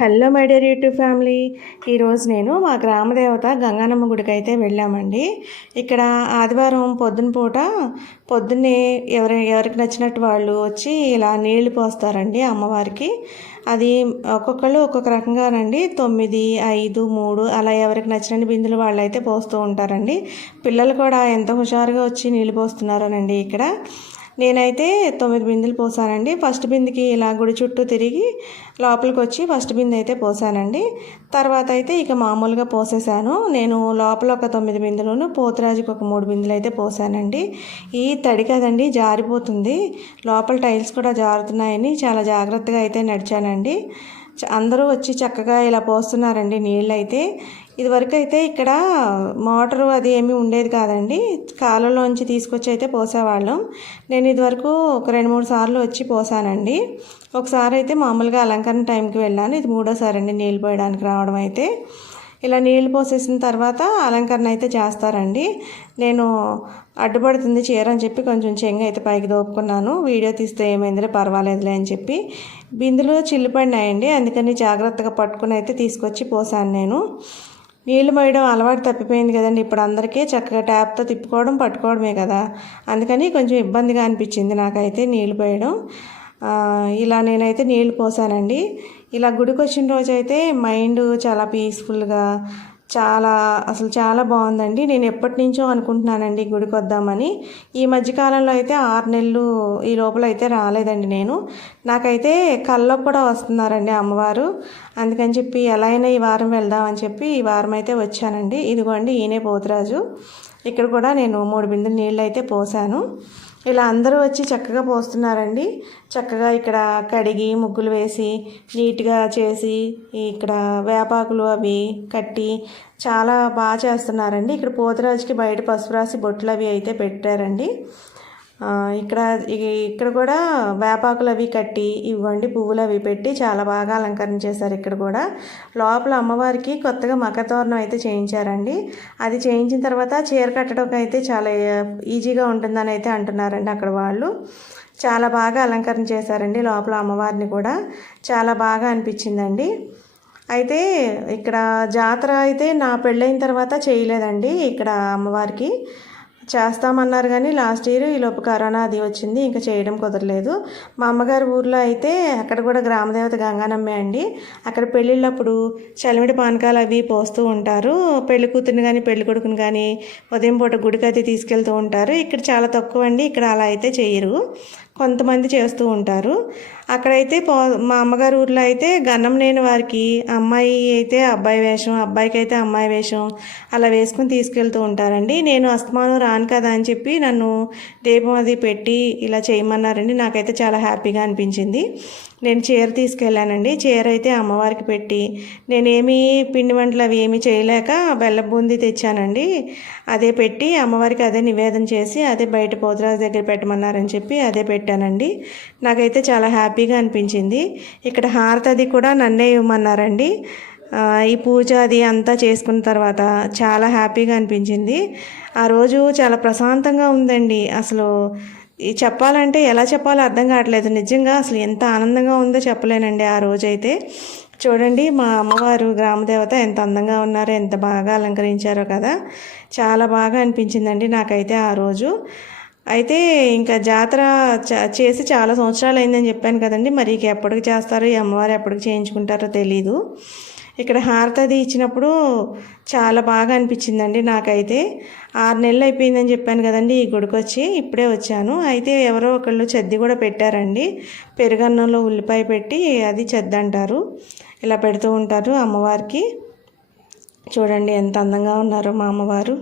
Hello my dear YouTube family. ఈరోజు నేను మా గ్రామదేవత గంగానమ్మ గుడికి అయితే వెళ్ళామండి. ఇక్కడ ఆదివారం పొద్దున పూట పొద్దున్నే ఎవరి ఎవరికి నచ్చినట్టు వాళ్ళు వచ్చి ఇలా నీళ్ళు పోస్తారండి అమ్మవారికి. అది ఒక్కొక్కళ్ళు ఒక్కొక్క రకంగానండి. తొమ్మిది ఐదు మూడు అలా ఎవరికి నచ్చిన బిందులు వాళ్ళు అయితే పోస్తూ ఉంటారండి. పిల్లలు కూడా ఎంత హుషారుగా వచ్చి నీళ్ళు పోస్తున్నారోనండి ఇక్కడ. నేనైతే తొమ్మిది బిందెలు పోసానండి. ఫస్ట్ బిందెకి ఇలా గుడి చుట్టూ తిరిగి లోపలికి వచ్చి ఫస్ట్ బిందె అయితే పోసానండి. తర్వాత అయితే ఇక మామూలుగా పోసేసాను. నేను లోపల ఒక తొమ్మిది బిందెలను పోతురాజుకి ఒక మూడు బిందెలు అయితే పోసానండి. ఈ తడి కదండి జారిపోతుంది. లోపల టైల్స్ కూడా జారుతున్నాయని చాలా జాగ్రత్తగా అయితే నడిచానండి. అందరూ వచ్చి చక్కగా ఇలా పోస్తున్నారండి నీళ్ళు అయితే ఇదివరకు అయితే ఇక్కడ మోటారు అది ఏమీ ఉండేది కాదండి. కాలంలోంచి తీసుకొచ్చి అయితే పోసేవాళ్ళం. నేను ఇదివరకు ఒక రెండు మూడు సార్లు వచ్చి పోసానండి. ఒకసారి అయితే మామూలుగా అలంకరణ టైంకి వెళ్ళాను. ఇది మూడోసారి అండి నీళ్ళు పోయడానికి రావడం అయితే. ఇలా నీళ్ళు పోసేసిన తర్వాత అలంకరణ అయితే చేస్తారండి. నేను అడ్డుపడుతుంది చీర అని చెప్పి కొంచెం చెంగ అయితే పైకి దోపుకున్నాను. వీడియో తీస్తే ఏమైందిలే పర్వాలేదులే అని చెప్పి. బిందులు చిల్లిపడినాయండి అందుకని జాగ్రత్తగా పట్టుకుని అయితే తీసుకొచ్చి పోసాను నేను. నీళ్ళు మోయడం అలవాటు తప్పిపోయింది కదండి. ఇప్పుడు అందరికీ చక్కగా ట్యాప్తో తిప్పుకోవడం పట్టుకోవడమే కదా. అందుకని కొంచెం ఇబ్బందిగా అనిపించింది నాకైతే నీళ్ళు పోయడం. ఇలా నేనైతే నీళ్ళు పోసానండి. ఇలా గుడికి వచ్చిన రోజు అయితే మైండ్ చాలా పీస్ఫుల్గా చాలా అసలు చాలా బాగుందండి. నేను ఎప్పటి నుంచో అనుకుంటున్నానండి గుడికి వద్దామని ఈ మధ్యకాలంలో అయితే ఆరు నెలలు ఈ లోపల అయితే రాలేదండి నేను. నాకైతే కళ్ళలో కూడా వస్తున్నారండి అమ్మవారు. అందుకని చెప్పి ఎలా అయినా ఈ వారం వెళ్దామని చెప్పి ఈ వారం అయితే వచ్చానండి. ఇదిగోండి ఈయనే పోతురాజు. ఇక్కడ కూడా నేను మూడు బిందులు నీళ్ళు అయితే పోసాను. ఇలా అందరూ వచ్చి చక్కగా పోస్తున్నారండి. చక్కగా ఇక్కడ కడిగి ముగ్గులు వేసి నీట్గా చేసి ఇక్కడ వేపాకులు అవి కట్టి చాలా బాగా చేస్తున్నారండి. ఇక్కడ పోతరాజుకి బయట పసుపు రాసి బొట్లు అవి అయితే పెట్టారండి. ఇక్కడ ఇక్కడ కూడా వేపాకులు అవి కట్టి ఇవ్వండి పువ్వులు అవి పెట్టి చాలా బాగా అలంకరణ చేశారు ఇక్కడ కూడా. లోపల అమ్మవారికి కొత్తగా మకతోరణం అయితే చేయించారండి. అది చేయించిన తర్వాత చీర కట్టడం అయితే చాలా ఈజీగా ఉంటుందని అయితే అంటున్నారండి అక్కడ వాళ్ళు. చాలా బాగా అలంకరణ చేశారండి లోపల అమ్మవారిని కూడా. చాలా బాగా అనిపించిందండి. అయితే ఇక్కడ జాతర అయితే నా పెళ్ళైన తర్వాత చేయలేదండి ఇక్కడ అమ్మవారికి. చేస్తామన్నారు కానీ లాస్ట్ ఇయర్ ఈలోపు కరోనా అది వచ్చింది ఇంకా చేయడం కుదరలేదు. మా అమ్మగారి ఊర్లో అయితే అక్కడ కూడా గ్రామదేవత గంగానమ్మే అండి. అక్కడ పెళ్ళిళ్ళప్పుడు చలిమిడి పానకాలు అవి పోస్తూ ఉంటారు. పెళ్ళి కూతురిని కానీ పెళ్ళి కొడుకుని కానీ ఉదయం పూట గుడికి అయితే తీసుకెళ్తూ ఉంటారు. ఇక్కడ చాలా తక్కువ అండి ఇక్కడ అలా అయితే చేయరు. కొంతమంది చేస్తూ ఉంటారు. అక్కడైతే పో మా అమ్మగారు ఊర్లో అయితే గన్నం లేని వారికి అమ్మాయి అయితే అబ్బాయి వేషం అబ్బాయికి అయితే అమ్మాయి వేషం అలా వేసుకుని తీసుకెళ్తూ ఉంటారండి. నేను అస్తమానం రాను కదా అని చెప్పి నన్ను దీపం అది పెట్టి ఇలా చేయమన్నారండి. నాకైతే చాలా హ్యాపీగా అనిపించింది. నేను చీర తీసుకెళ్ళానండి. చీర అయితే అమ్మవారికి పెట్టి నేనేమి పిండి వంటలు అవి ఏమీ చేయలేక బెల్ల బూంది తెచ్చానండి. అదే పెట్టి అమ్మవారికి అదే నివేదన చేసి అదే బయట పోతురాజు దగ్గర పెట్టమన్నారని చెప్పి అదే పెట్టి పెట్టానండి. నాకైతే చాలా హ్యాపీగా అనిపించింది. ఇక్కడ హారతది అది కూడా నన్నే ఇవ్వమన్నారండి. ఈ పూజ అది అంతా చేసుకున్న తర్వాత చాలా హ్యాపీగా అనిపించింది. ఆ రోజు చాలా ప్రశాంతంగా ఉందండి. అసలు చెప్పాలంటే ఎలా చెప్పాలో అర్థం కావట్లేదు. నిజంగా అసలు ఎంత ఆనందంగా ఉందో చెప్పలేనండి ఆ రోజైతే. చూడండి మా అమ్మవారు గ్రామదేవత ఎంత అందంగా ఉన్నారో ఎంత బాగా అలంకరించారో కదా. చాలా బాగా అనిపించిందండి నాకైతే ఆ రోజు. అయితే ఇంకా జాతర చేసి చాలా సంవత్సరాలు అయిందని చెప్పాను కదండి. మరి ఎప్పటికి చేస్తారో ఈ అమ్మవారు ఎప్పటికి చేయించుకుంటారో తెలీదు. ఇక్కడ హారతది ఇచ్చినప్పుడు చాలా బాగా అనిపించిందండి నాకైతే. ఆరు నెలలు అయిపోయిందని చెప్పాను కదండి ఈ గుడికి వచ్చి ఇప్పుడే వచ్చాను. అయితే ఎవరో ఒకళ్ళు చెద్ది కూడా పెట్టారండి. పెరుగన్నంలో ఉల్లిపాయ పెట్టి అది చెద్ది అంటారు. ఇలా పెడుతూ ఉంటారు అమ్మవారికి. చూడండి ఎంత అందంగా ఉన్నారో మా అమ్మవారు.